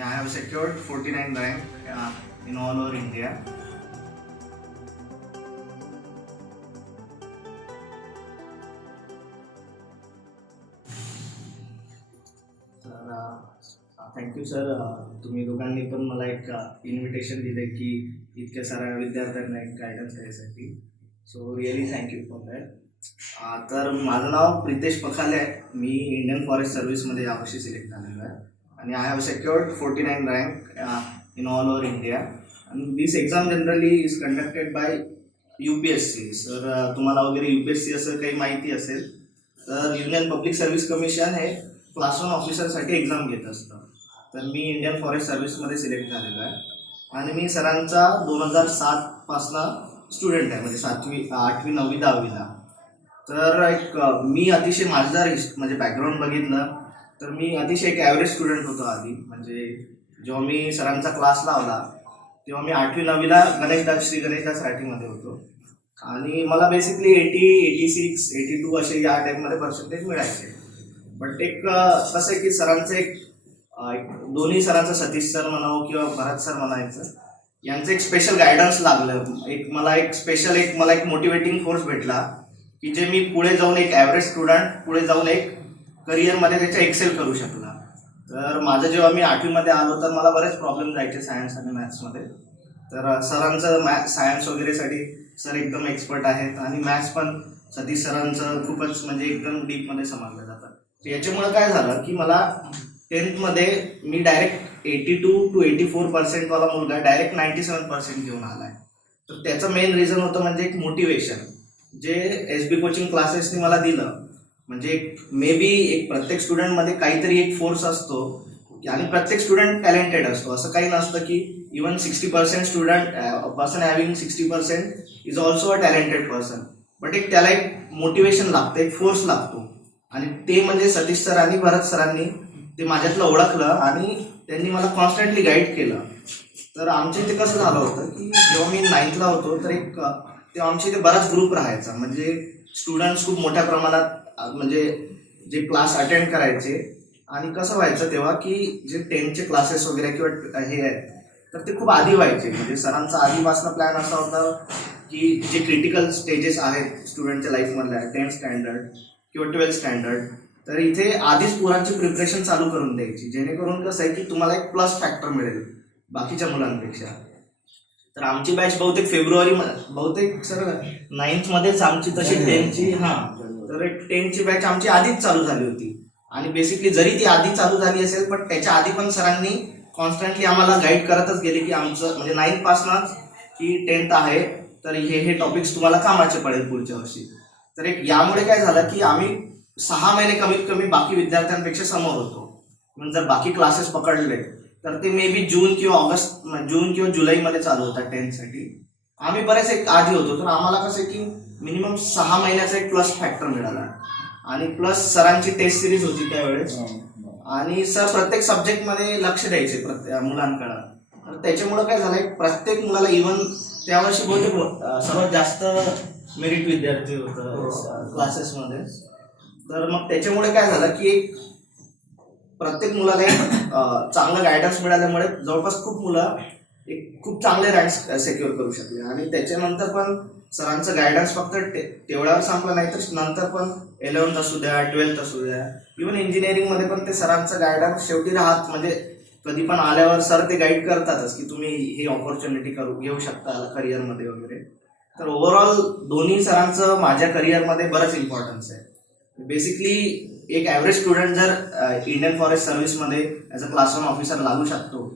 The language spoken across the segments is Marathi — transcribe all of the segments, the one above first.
and I have secured 49 rank in all over India. Thank you sir. तुम्ही दोघांनी पण मला एक इन्व्हिटेशन दिले की इतक्या साऱ्या विद्यार्थ्यांना एक गायडन्स द्यायसाठी. So really thank you for that. तर माझं नाव प्रितेश पखाले आहे. मी इंडियन फॉरेस्ट सर्व्हिसमध्ये यावर्षी सिलेक्ट झालेलो आहे आणि I have secured 49 rank in all over India. आणि this exam generally is conducted by UPSC. Sir तुम्हाला वगैरे UPSC असं काही माहिती असेल तर युनियन पब्लिक सर्व्हिस कमिशन हे क्लास 1 ऑफिसरसाठी एक्झाम घेत असतं. तर मी इंडियन फॉरेस्ट सर्व्हिसमध्ये सिलेक्ट झालेलो आहे आणि मी सरांचा 2007 पासनं स्टुडंट आहे, म्हणजे 7वी 8वी 9वी 10वीला. तर एक मी अतिशय माझं जर म्हणजे बॅकग्राऊंड बघितलं तर मी अतिशय एक ॲव्हरेज स्टुडंट होतो आधी. म्हणजे जेव्हा मी सरांचा क्लास लावला तेव्हा मी 8वी 9वीला गणेशदास श्री गणेशदास राठीमध्ये होतो आणि मला बेसिकली 80, 86, 82 असे या टाईपमध्ये पर्सेंटेज मिळायचे. बट एक कसं आहे की सरांचं एक दोन्ही सरांचं, सतीश सर म्हणावं किंवा भरत सर म्हणायचं, यांचं एक स्पेशल गायडन्स लागलं. मला एक मोटिवेटिंग फोर्स भेटला की जे मी पुढे जाऊन एक ॲव्हरेज स्टुडंट पुढे जाऊन एक करिअरमध्ये त्याच्या एक्सेल करू शकला. तर माझं जेव्हा मी 8वीमध्ये आलो तर मला बरेच प्रॉब्लेम जायचे सायन्स आणि मॅथ्समध्ये. तर सरांचं सायन्स वगैरेसाठी सर एकदम एक्सपर्ट आहेत आणि मॅथ्स पण सतीश सरांचं खूपच म्हणजे एकदम डीपमध्ये समजलं जातं. याच्यामुळं काय झालं की मला 10th मी डायरेक्ट 82 to 84% मुलगा डायरेक्ट 97% घेऊन आला आहे. तर त्याचं मेन रिझन होतं म्हणजे एक मोटिवेशन जे SB कोचिंग क्लासेसनी मला दिलं. म्हणजे मे बी एक प्रत्येक स्टुडंटमध्ये काहीतरी एक फोर्स असतो आणि प्रत्येक स्टुडंट टॅलेंटेड असतो. असं काही नसतं की even 60% person having 60% is also a talented person. But त्याला एक मोटिवेशन लागतं, एक फोर्स लागतो आणि ते म्हणजे सतीश सर आणि भरत सरांनी ते माझ्यातलं ओळखलं आणि त्यांनी मला कॉन्स्टंटली गाईड केलं. तर आमच्या इथे कसं झालं होतं की जेव्हा मी 9thला होतो तर तेव्हा आमच्या इथे बराच ग्रुप राहायचा. म्हणजे स्टुडंट्स खूप मोठ्या प्रमाणात म्हणजे जे क्लास अटेंड करायचे. आणि कसं व्हायचं तेव्हा की जे 10th क्लासेस वगैरे किंवा हे आहेत तर ते खूप आधी व्हायचे. म्हणजे सरांचा आधीपासून प्लॅन असा होता की जे क्रिटिकल स्टेजेस आहेत स्टुडंटच्या लाईफमधल्या 10th स्टँडर्ड किंवा 12th स्टँडर्ड, तर इथे आधीच पोरांची प्रिपरेशन चालू करून द्यायची, जेणेकरून कसं आहे की तुम्हाला एक प्लस फॅक्टर मिळेल बाकीच्या मुलांपेक्षा. तर आमची बॅच बहुतेक सर 9thमध्येच आमची तशी 10th तर 10th बॅच आमची आधीच चालू झाली होती. आणि बेसिकली जरी ती आधी चालू झाली असेल पण त्याच्या आधी पण सरांनी कॉन्स्टंटली आम्हाला गाईड करतच गेले की आमचं म्हणजे 9th पासूनच की 10th आहे तर हे टॉपिक्स तुम्हाला कामाचे पडेल पुढच्या वर्षी. तर यामुळे काय झालं की आम्ही 6 महिने कमीत कमी बाकी विद्यार्थ्यांपेक्षा समोर होतो. म्हणजे जर बाकी क्लासेस पकडले तर ते मे बी जून किंवा जुलैमध्ये चालू होतात 10thसाठी. आम्ही बरेच एक आधी होतो. तर आम्हाला कसं की मिनिमम 6 महिन्याचा एक प्लस फॅक्टर मिळाला आणि प्लस सरांची टेस्ट सिरीज होती त्यावेळेस आणि सर प्रत्येक सब्जेक्टमध्ये लक्ष द्यायचे प्रत्येक मुलांकडं. तर त्याच्यामुळं काय झालं प्रत्येक मुलाला इव्हन त्यावर्षी बहुतेक सर्वात जास्त मेरिट विद्यार्थी होतं क्लासेसमध्ये. तर मग त्याच्यामुळे काय झालं की प्रत्येक मुलाला एक चांगलं गायडन्स मिळाल्यामुळे जवळपास खूप मुलं खूप चांगले रँक्स सेक्युअर करू शकले. आणि त्याच्यानंतर पण सरांचं गायडन्स फक्त तेवढ्यावर संपलं नाही तर नंतर पण 11th असू द्या, 12th असू द्या, इव्हन इंजिनिअरिंगमध्ये पण ते सरांचं गायडन्स शेवटी राहत. म्हणजे कधी पण आल्यावर सर ते गाईड करतातच की तुम्ही ही ऑपॉर्च्युनिटी घेऊ शकता करिअरमध्ये वगैरे. तर ओव्हरऑल दोन्ही सरांचं माझ्या करिअरमध्ये बरंच इम्पॉर्टन्स आहे. बेसिकली एक ॲव्हरेज स्टुडंट जर इंडियन फॉरेस्ट सर्व्हिसमध्ये ॲज अ क्लास 1 ऑफिसर लागू शकतो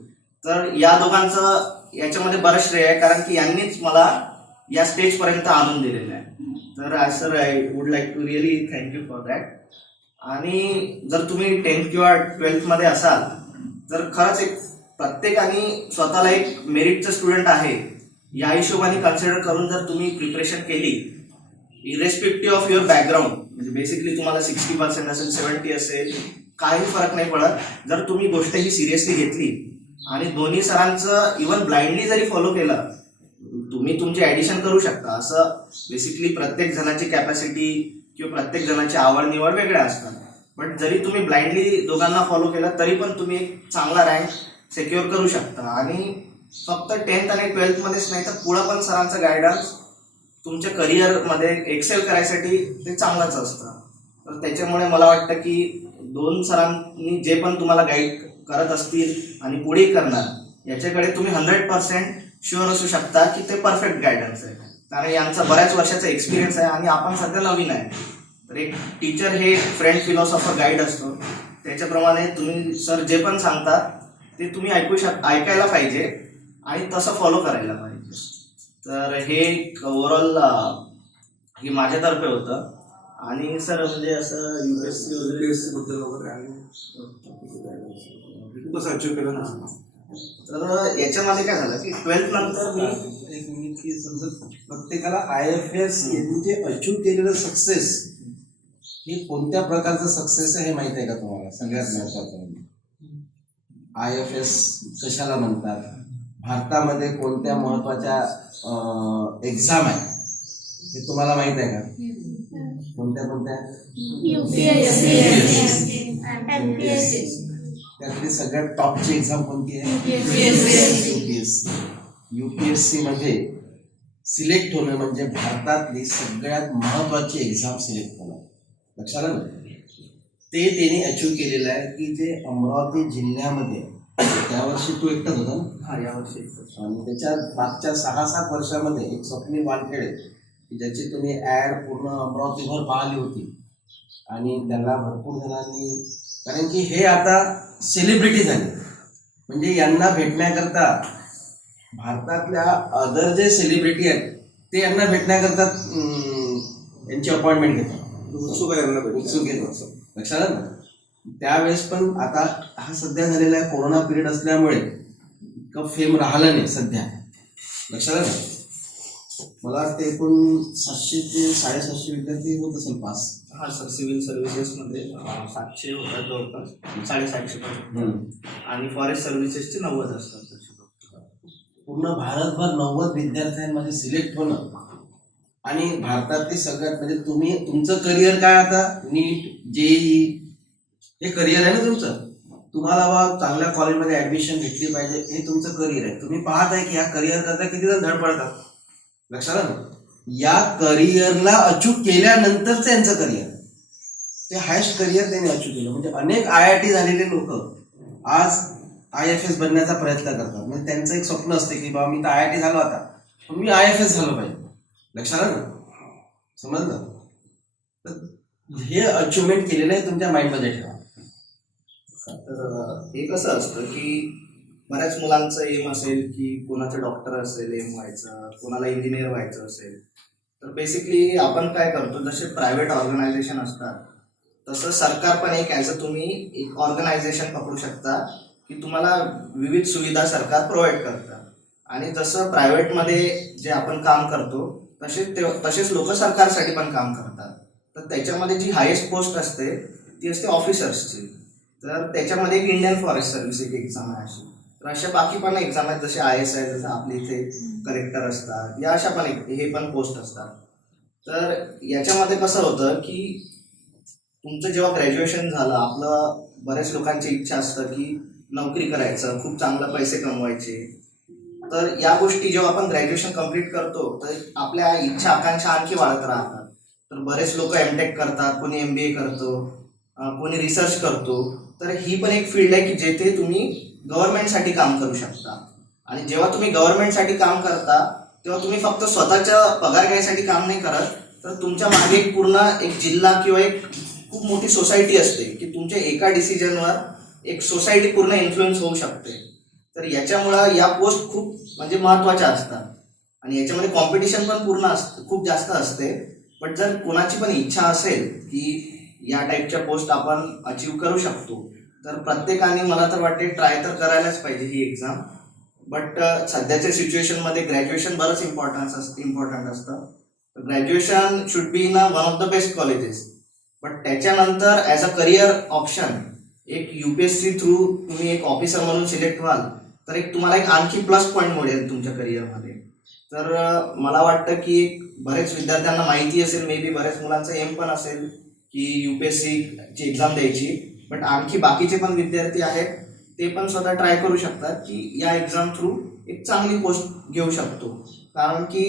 तर या दोघांचं याच्यामध्ये बरंच श्रेय आहे, कारण की यांनीच मला या स्टेजपर्यंत आणून दिलेलं आहे. तर sir I would like to really thank you for that. आणि जर तुम्ही 10th किंवा 12thमध्ये असाल तर खरंच एक प्रत्येकाने स्वतःला एक मेरिटचं स्टुडंट आहे या हिशोबाने कन्सिडर करून जर तुम्ही प्रिपरेशन केली इरेस्पेक्टिव्ह ऑफ युअर बॅकग्राऊंड, म्हणजे बेसिकली तुम्हाला 60% असेल 70 असेल काही फरक नाही पडत. जर तुम्ही गोष्ट ही सिरियसली घेतली आणि दोन्ही सरांचं इव्हन ब्लाइंडली जरी फॉलो केलं, तुम्ही तुमची ॲडिशन करू शकता. असं बेसिकली प्रत्येक जणाची कॅपॅसिटी किंवा प्रत्येक जणाची आवड निवड वेगळ्या असतात. बट जरी तुम्ही ब्लाइंडली दोघांना फॉलो केलं तरी पण तुम्ही एक चांगला रँक सिक्युअर करू शकता. आणि फक्त 10th आणि 12th मध्येच नाही तर पुढं पण सरांचं गायडन्स तुमच्या करिअरमध्ये एक्सेल करायसाठी ते चांगलंच असतं. तर त्याच्यामुळे मला वाटतं की दोन सरांनी जे पण तुम्हाला गाईड करत असतील आणि पुढे करणार याच्याकडे तुम्ही 100% शुअर असू शकता की ते परफेक्ट गायडन्स आहे. कारण यांचा बऱ्याच वर्षाचा एक्सपिरियन्स आहे आणि आपण सध्या नवीन आहे. तर एक टीचर हे फ्रेंड फिलॉसॉफर गाईड असतो. त्याच्याप्रमाणे तुम्ही सर जे पण सांगता ते तुम्ही ऐकायला पाहिजे आणि तसं फॉलो करायला पाहिजे. तर हे ओव्हरऑल हे माझ्यातर्फे होतं. आणि सर म्हणजे असं युपीएससी बद्दल वगैरे आणि तू कसं अचीव केलं ना. तर याच्यामध्ये काय झालं की 12th नंतर मी एक मिनिट की समजा प्रत्येकाला IFS यांनी जे अचीव केलेलं सक्सेस हे कोणत्या प्रकारचं सक्सेस आहे हे माहिती आहे का तुम्हाला? सगळ्यात महत्त्वाचं म्हणजे IFS कशाला म्हणतात, भारतामध्ये कोणत्या महत्त्वाच्या एक्झाम आहे हे तुम्हाला माहित आहे का? कोणत्या कोणत्या? त्यातली सगळ्यात टॉपची एक्झाम कोणती आहे? UPSC मध्ये सिलेक्ट होणं म्हणजे भारतातली सगळ्यात महत्त्वाची एक्झाम सिलेक्ट होणं. लक्षात आलं? ते त्यांनी अचीव केलेलं आहे की जे अमरावती जिल्ह्यामध्ये त्यावर्षी तो एकटाच होता ना. हा यावर्षी आणि त्याच्या मागच्या 6-7 वर्षामध्ये एक स्वप्नील वानखेडे की ज्याची तुम्ही ॲड पूर्ण अमरावतीभर पाहिली होती आणि त्यांना भरपूर जणांनी, कारण की हे आता सेलिब्रिटी झाले म्हणजे यांना भेटण्याकरता भारतातल्या अदर जे सेलिब्रिटी आहेत ते यांना भेटण्याकरता यांची अपॉइंटमेंट घेतात. उत्सुक येतो. लक्षात आलं ना. त्यावेळेस पण आता हा सध्या झालेला आहे कोरोना पिरियड असल्यामुळे इतकं फेम राहिलं नाही सध्या. लक्षात आलं. मला वाटतं एकूण 700 ते 750 विद्यार्थी होत असेल पास. हा सर सिव्हिल सर्व्हिसेसमध्ये 700 होतात जवळपास 750 पर्यंत. आणि फॉरेस्ट सर्व्हिसेसचे 90 असतात. पूर्ण भारतभर 90 विद्यार्थ्यांमध्ये सिलेक्ट होणं आणि भारतातली सगळ्यात म्हणजे तुम्ही तुमचं करिअर काय आता नीट JEE हे करिअर आहे ना तुमचं. तुम्हाला बा चांगल्या कॉलेजमध्ये ऍडमिशन घेतली पाहिजे हे तुमचं करिअर आहे. तुम्ही पाहत आहे की ह्या करिअर करता किती जण धडपडतात. लक्षात आलं. या करिअरला अचूक केल्यानंतर त्यांचं करिअर ते हायस्ट करिअर त्यांनी अचीव केलं. म्हणजे अनेक IIT झालेले लोक आज IFS बनण्याचा प्रयत्न करतात. म्हणजे त्यांचं एक स्वप्न असते की बाबा मी तर IIT झालो आता पण मी IFS झालो पाहिजे. लक्षात आलं ना. समजलं. तर हे अचिव्हमेंट केलेलं आहे तुमच्या माइंडमध्ये ठेवा. तर हे कसं असतं की बऱ्याच मुलांचं एम असेल की कोणाचं डॉक्टर असेल एम व्हायचं, कोणाला इंजिनियर व्हायचं असेल. तर बेसिकली आपण काय करतो, जसे प्रायव्हेट ऑर्गनायझेशन असतात तसं सरकार पण एक ॲज अ तुम्ही एक ऑर्गनायझेशन पकडू शकता की तुम्हाला विविध सुविधा सरकार प्रोव्हाइड करतात. आणि जसं प्रायव्हेटमध्ये जे आपण काम करतो तसेच लोक सरकारसाठी पण काम करतात. तर त्याच्यामध्ये जी हायेस्ट पोस्ट असते ती असते ऑफिसर्सची. तर त्याच्यामध्ये एक इंडियन फॉरेस्ट सर्व्हिस एक एक्झाम आहे अशी. तर अशा बाकी पण एक्झाम आहेत जसे IS आहे, जसं आपले इथे कलेक्टर असतात, या अशा पण हे पण पोस्ट असतात. तर याच्यामध्ये कसं होतं की तुमचं जेव्हा ग्रॅज्युएशन झालं, आपलं बऱ्याच लोकांची इच्छा असतं की नोकरी करायचं, खूप चांगलं पैसे कमवायचे. तर या गोष्टी जेव्हा आपण ग्रॅज्युएशन कम्प्लीट करतो तर आपल्या इच्छा आकांक्षा आणखी वाढत राहतात. तर बरेच लोक MTech करतात, कोणी MBA करतो, कोणी रिसर्च करतो. तर ही पण एक फील्ड आहे की जेथे तुम्ही गव्हर्नमेंटसाठी काम करू शकता. आणि जेव्हा तुम्ही गव्हर्नमेंटसाठी काम करता तेव्हा तुम्ही फक्त स्वतःच्या पगार घ्यायसाठी काम नाही करत, तर तुमच्या मागे एक पूर्ण एक जिल्हा किंवा एक खूप मोठी सोसायटी असते की तुमच्या एका डिसिजनवर एक सोसायटी पूर्ण इन्फ्लुएन्स होऊ शकते. तर याच्यामुळं या पोस्ट खूप म्हणजे महत्त्वाच्या असतात. आणि याच्यामध्ये कॉम्पिटिशन पण पूर्ण खूप जास्त असते. बट जर कोणाची पण इच्छा असेल की या टाईपच्या पोस्ट आपण अचीव करू शकतो तर प्रत्येकाने मला तर वाटते ट्राय तर करायलाच पाहिजे ही एक्झाम. बट सध्याच्या सिच्युएशनमध्ये ग्रॅज्युएशन बरंच इम्पॉर्टंट असतं. Graduation should be in one of the best colleges. But त्याच्यानंतर ॲज अ करिअर ऑप्शन एक UPSC थ्रू तुम्ही एक ऑफिसर म्हणून सिलेक्ट व्हाल तर एक तुम्हाला एक आणखी प्लस पॉईंट मिळेल तुमच्या करिअरमध्ये. तर मला वाटतं की एक बरेच विद्यार्थ्यांना माहिती असेल, मे बी बऱ्याच मुलांचं एम पण असेल की UPSC ची एक्झाम द्यायची. बट आणखी बाकीचे पण विद्यार्थी आहेत ते पण स्वतः ट्राय करू शकतात की या एक्झाम थ्रू एक चांगली पोस्ट घेऊ शकतो. कारण की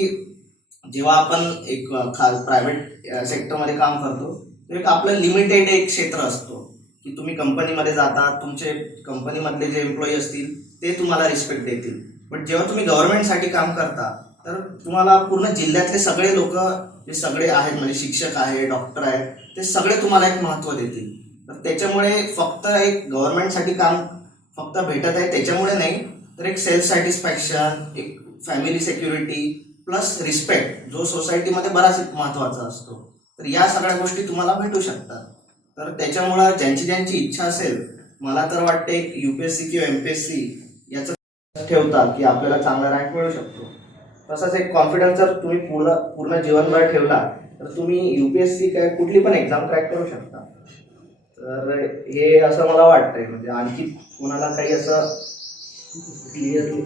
जेव्हा आपण एक प्रायव्हेट सेक्टरमध्ये काम करतो तर एक आपलं लिमिटेड एक क्षेत्र असतो की तुम्ही कंपनीमध्ये जाता, तुमचे कंपनीमधले जे एम्प्लॉई असतील ते तुम्हाला रिस्पेक्ट देतील. पण जेव्हा तुम्ही गव्हर्नमेंटसाठी काम करता तर तुम्हाला पूर्ण जिल्ह्यातले सगळे लोक जे सगळे आहेत म्हणजे शिक्षक आहे, डॉक्टर आहे, ते सगळे तुम्हाला एक महत्त्व देतील. तर त्याच्यामुळे फक्त एक गव्हर्नमेंटसाठी काम फक्त भेटत आहे त्याच्यामुळे नाही, तर एक सेल्फ सॅटिस्फॅक्शन, एक फॅमिली सिक्युरिटी प्लस रिस्पेक्ट जो सोसायटीमध्ये बराच महत्त्वाचा असतो. तर या सगळ्या गोष्टी तुम्हाला भेटू शकतात. तर त्याच्यामुळं ज्यांची ज्यांची इच्छा असेल, मला तर वाटते UPSC किंवा MPSC याचं ठेवता की आपल्याला चांगला रँक मिळू शकतो. तसाच एक कॉन्फिडन्स जर तुम्ही पूर्ण जीवनभर ठेवला तर तुम्ही UPSC काय कुठली पण एक्झाम क्रॅक करू शकता. तर हे असं मला वाटतंय. म्हणजे आणखी कोणाला काही असं क्लिअरली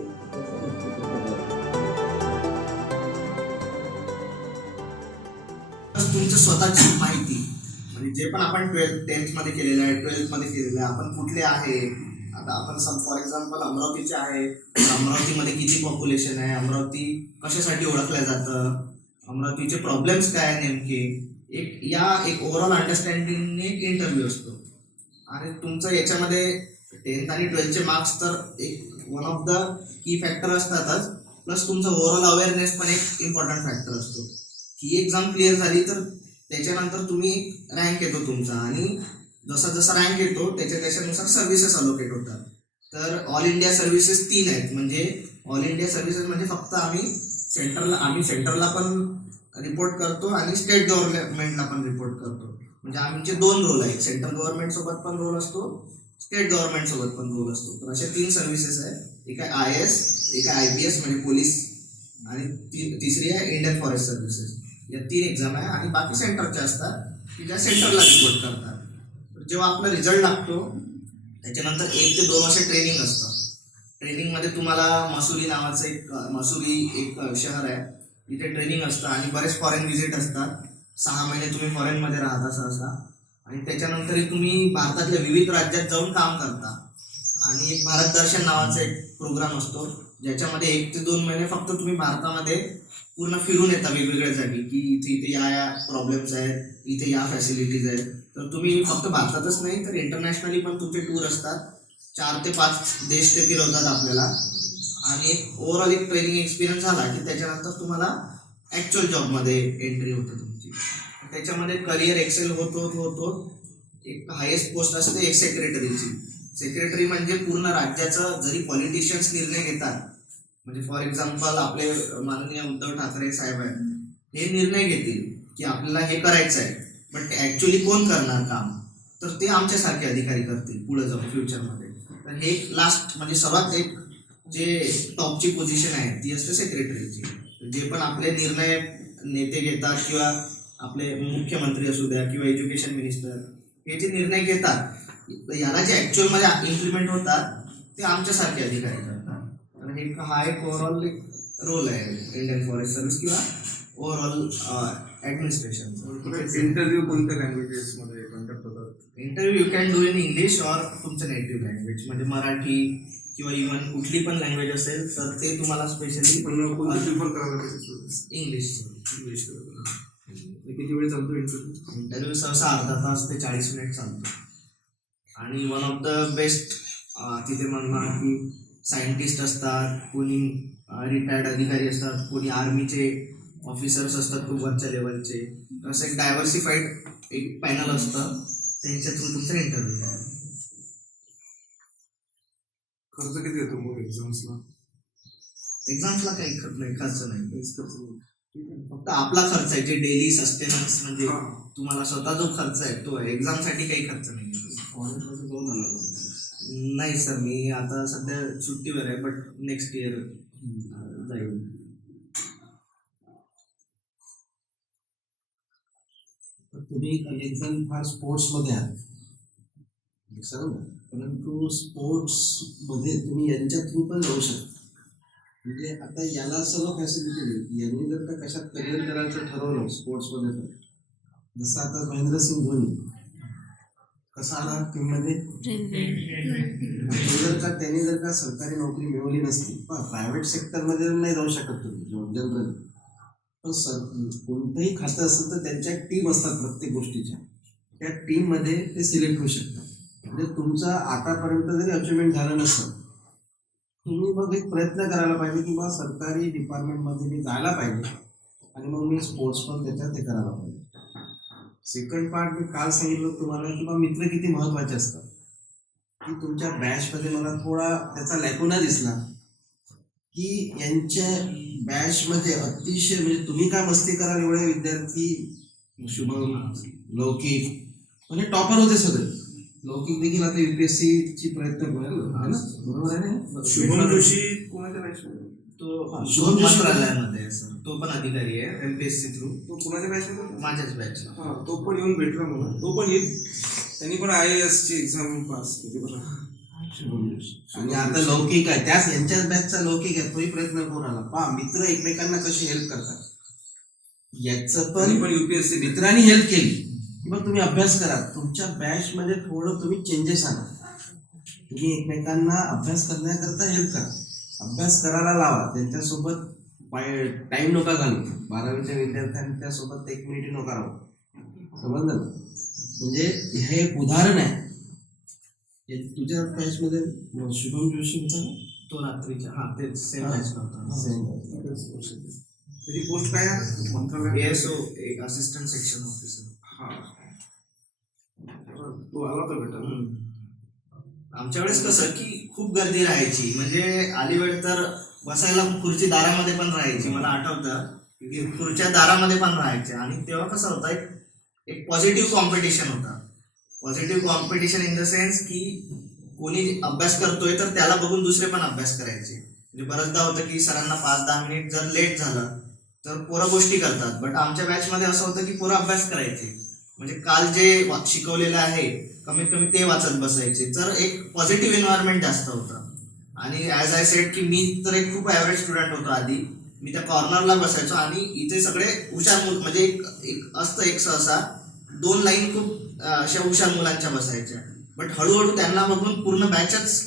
तुमचं स्वतःची माहिती म्हणजे जे पण आपण 10th मध्ये केलेलं आहे, 12th मध्ये केलेलं आहे, आपण कुठले आहे. आता आपण फॉर एक्झाम्पल अमरावतीचे आहे, अमरावतीमध्ये किती पॉप्युलेशन आहे, अमरावती कशासाठी ओळखलं जातं, अमरावतीचे प्रॉब्लेम्स काय आहे नेमके, एक ओव्हरऑल अंडरस्टँडिंगने एक इंटरव्ह्यू असतो. आणि तुमचं याच्यामध्ये 10th आणि 12th मार्क्स तर एक one of the key factor असतातच, प्लस तुमचं ओव्हरऑल अवेअरनेस पण एक इम्पॉर्टंट फॅक्टर असतो. ही एक्झाम क्लिअर झाली तर त्याच्यानंतर तुम्ही रँक येतो तुमचा, आणि जसा जसा रँक येतो त्याच्यानुसार सर्व्हिसेस अलोकेट होतात. तर ऑल इंडिया सर्व्हिसेस 3 आहेत. म्हणजे ऑल इंडिया सर्व्हिसेस म्हणजे फक्त आम्ही सेंटरला पण रिपोर्ट करतो आणि स्टेट गव्हर्नमेंटला पण रिपोर्ट करतो. म्हणजे आमचे 2 रोल आहेत, सेंट्रल गव्हर्नमेंट सोबत पण रोल असतो, स्टेट गव्हर्नमेंट सोबत पण रोल असतो. तर अशा 3 सर्व्हिसेस आहेत. एक आहे IAS, एक आहे IPS म्हणजे पोलीस, आणि तिसरी आहे इंडियन फॉरेस्ट सर्व्हिसेस. या 3 एक्झाम आहे आणि बाकी सेंटरच्या असतात की ज्या सेंटरला रिपोर्ट करतात. जेव्हा आपला रिझल्ट लागतो त्याच्यानंतर 1 ते 2 वर्ष ट्रेनिंग असतं. ट्रेनिंगमध्ये तुम्हाला मसुरी एक शहर आहे, तिथे ट्रेनिंग असतं आणि बरेच फॉरेन व्हिजिट असतात. 6 महिने तुम्ही फॉरेनमध्ये राहता सहसा, आणि त्याच्यानंतर तुम्ही भारतातल्या विविध राज्यात जाऊन काम करता. आणि एक भारत दर्शन नावाचा एक प्रोग्राम असतो ज्याच्यामध्ये 1 ते 2 महिने फक्त तुम्ही भारतामध्ये पूर्ण फिरून येता वेगवेगळ्या जागी की इथे या प्रॉब्लेम्स आहेत, इथे या फॅसिलिटीज आहेत. तर तुम्ही फक्त भारतातच नाही तर इंटरनॅशनली पण तुमचे टूर असतात. 4 ते 5 देश ते फिरवतात आपल्याला, आणि ओव्हरऑल एक ट्रेनिंग एक्सपिरियन्स झाला की त्याच्यानंतर तुम्हाला ॲक्च्युअल जॉबमध्ये एंट्री होते तुमची. त्याच्यामध्ये करिअर एक्सेल होतो. एक हायेस्ट पोस्ट असते एक सेक्रेटरीची. सेक्रेटरी म्हणजे पूर्ण राज्याचं जरी पॉलिटिशियन्स निर्णय घेतात, म्हणजे फॉर एक्झाम्पल आपले माननीय उद्धव ठाकरे साहेब आहेत, हे निर्णय घेतील की आपल्याला हे करायचं आहे, बट ॲक्च्युली कोण करणार काम, तर ते आमच्यासारखे अधिकारी करतील पुढे जाऊन फ्युचरमध्ये. तर हे लास्ट म्हणजे सर्वात एक जे टॉपची पोझिशन आहे ती असते सेक्रेटरीची. जे पण आपले निर्णय नेते घेतात किंवा आपले मुख्यमंत्री असू द्या किंवा एज्युकेशन मिनिस्टर, हे जे निर्णय घेतात याला जे ॲक्च्युअलमध्ये इम्प्लिमेंट होतात ते आमच्यासारखे अधिकारी करतात. तर हा एक ओव्हरऑल रोल आहे इंडियन फॉरेस्ट सर्व्हिस किंवा ओव्हरऑल ॲडमिनिस्ट्रेशन. इंटरव्ह्यू कोणत्या लँग्वेजेसमध्ये कंडक्ट होतात? Interview you can do in English or तुमचं नेटिव्ह लँग्वेज, म्हणजे मराठी किंवा इव्हन कुठली पण लँग्वेज असेल तर ते तुम्हाला स्पेशली पण कोणतं प्रिफर करायला पाहिजे? इंग्लिश. किती वेळ चालतो इंटरव्ह्यू? इंटरव्ह्यू सहसा अर्धा तास ते 40 मिनिट चालतो. आणि वन ऑफ द बेस्ट तिथे म्हणणार की सायंटिस्ट असतात, कोणी रिटायर्ड अधिकारी असतात, कोणी आर्मीचे ऑफिसर्स असतात खूप वरच्या लेवलचे. असं एक डायव्हर्सिफाईड एक पॅनल असतं, त्यांच्या थ्रू तुमचा इंटरव्ह्यू आहे. खर्च किती येतो मग एक्झाम्सला? एक्झाम्सला काही खर्च नाही. फक्त आपला खर्च आहे जे डेली सस्टेनन्स, म्हणजे तुम्हाला स्वतः जो खर्च आहे तो आहे. एक्झामसाठी काही खर्च नाही. नाही सर, मी आता सध्या सुट्टीवर आहे, बट नेक्स्ट इयर जाईल. तुम्ही अनेक जण फार स्पोर्ट्समध्ये आहात सर, परंतु स्पोर्ट्समध्ये तुम्ही यांच्या थ्रू पण जाऊ शकता. म्हणजे आता याला सर्व फॅसिलिटी नाही. यांनी जर का कशात करिअर करायचं ठरवलं स्पोर्ट्समध्ये, तर जसं आता महेंद्रसिंग धोनी कसा आला टीम मध्ये? त्यांनी जर का सरकारी नोकरी मिळवली नसती, प्रायव्हेट सेक्टर मध्ये नाही जाऊ शकत तुम्ही जनरल, पण कोणतंही खातं असेल तर त्यांच्या टीम असतात प्रत्येक गोष्टीच्या, त्या टीम मध्ये ते सिलेक्ट होऊ शकतात. म्हणजे तुमचं आतापर्यंत जरी अचिव्हमेंट झालं नसतं, तुम्ही मग एक प्रयत्न करायला पाहिजे की बा सरकारी डिपार्टमेंटमध्ये मी जायला पाहिजे आणि मग मी स्पोर्ट्स पण त्याच्यात हे करायला पाहिजे. सेकंड पार्ट मी काल सांगितलं तुम्हाला की बा मित्र किती महत्वाचे असतात, की तुमच्या बॅचमध्ये मला थोडा त्याचा लॅकुना दिसला की यांच्या बॅचमध्ये अतिशय म्हणजे तुम्ही काय मस्ती कराल एवढे विद्यार्थी, शुभम, लौकिक म्हणजे टॉपर होते सगळे. लौकिक देखील आता UPSC ची प्रयत्न करेल, है ना? बरोबर आहे ना? शुभम जोशी कोणाच्या बॅचमध्ये? तो शुभम जोशी मंत्रालयामध्ये आहे सर, तो पण अधिकारी आहे MPSC थ्रू, तो कोणाच्या बॅचमध्ये? माझ्याच बॅच. हा, तो पण येऊन भेटला मला. तो पण येईल. त्यांनी पण IAS ची एक्झाम पास केली बघा. शुभम जोशी. आणि आता लौकिक आहे, त्याच यांच्याच बॅचचा लौकिक आहे, तोही प्रयत्न करून आला. पहा मित्र एकमेकांना कशी हेल्प करतात, याचं त्यांनी पण पण UPSC मित्रांनी हेल्प केली किंवा तुम्ही अभ्यास करा. तुमच्या बॅच मध्ये थोडं तुम्ही चेंजेस आणा, तुम्ही एकमेकांना अभ्यास करण्याकरता हेल्प करा, अभ्यास करायला लावा. त्यांच्यासोबत टाइम नका घालू. 12वीच्या विद्यार्थ्यांच्या सोबत 1 मिनिट नका राहू. समजलं ना? म्हणजे हे एक उदाहरण आहे. तुझ्या बॅच मध्ये शुभम जोशी होता ना? तो रात्रीच्या ते सेम बॅच होता. त्याची पोस्ट काय आहे? मंत्रालयात. ASO एक असिस्टंट सेक्शन ऑफिसर. हा, तो आला तर भेटायला. आमच्या वेळेस कसं की खूप गर्दी राहायची, म्हणजे अलीवेळ तर बसायला खुर्ची दारामध्ये पण राहायची. मला आठवतं की खुर्च्या दारामध्ये पण राहायच्या. आणि तेव्हा कसं होतं, एक पॉझिटिव्ह कॉम्पिटिशन होता. Positive competition in the sense की कोणी अभ्यास करतोय तर त्याला बघून दुसरे पण अभ्यास करायचे. म्हणजे बऱ्याचदा होतं की सरांना 5-10 मिनिट जर लेट झालं तर पोरं गोष्टी करतात, बट आमच्या बॅचमध्ये असं होतं की पोरं अभ्यास करायचे. म्हणजे काल जे शिकवलेलं आहे कमीत कमी ते वाचत बसायचे. तर एक पॉझिटिव्ह एन्व्हायरमेंट जास्त होतं. आणि ॲज आय सेड की मी तर एक खूप ॲव्हरेज स्टुडंट होतो आधी. मी त्या कॉर्नरला बसायचो आणि इथे सगळे हुशार मुलं, म्हणजे एक असतं एक सहसा 2 लाईन खूप अशा हुशार मुलांच्या बसायच्या. बट हळूहळू त्यांना बघून पूर्ण बॅचच